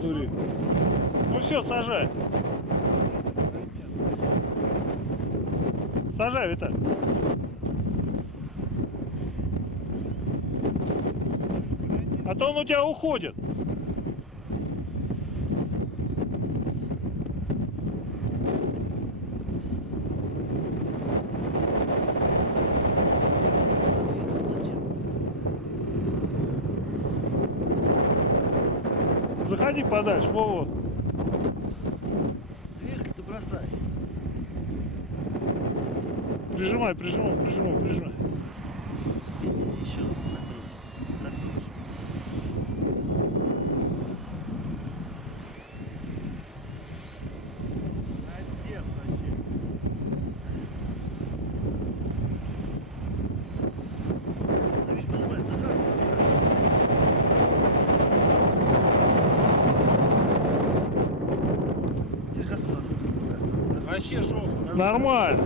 дури. Ну все, сажай. Сажай, Виталь. А то он у тебя уходит. Заходи подальше, во-во. Эх, ты бросай. Прижимай, прижимай, прижимай, прижимай. Еще на круг. Закружу. Молодец вообще. А ведь понимаешь, за газ бросай. Где газ куда-то? Вот так, надо газ. Вообще жопа. Нормально.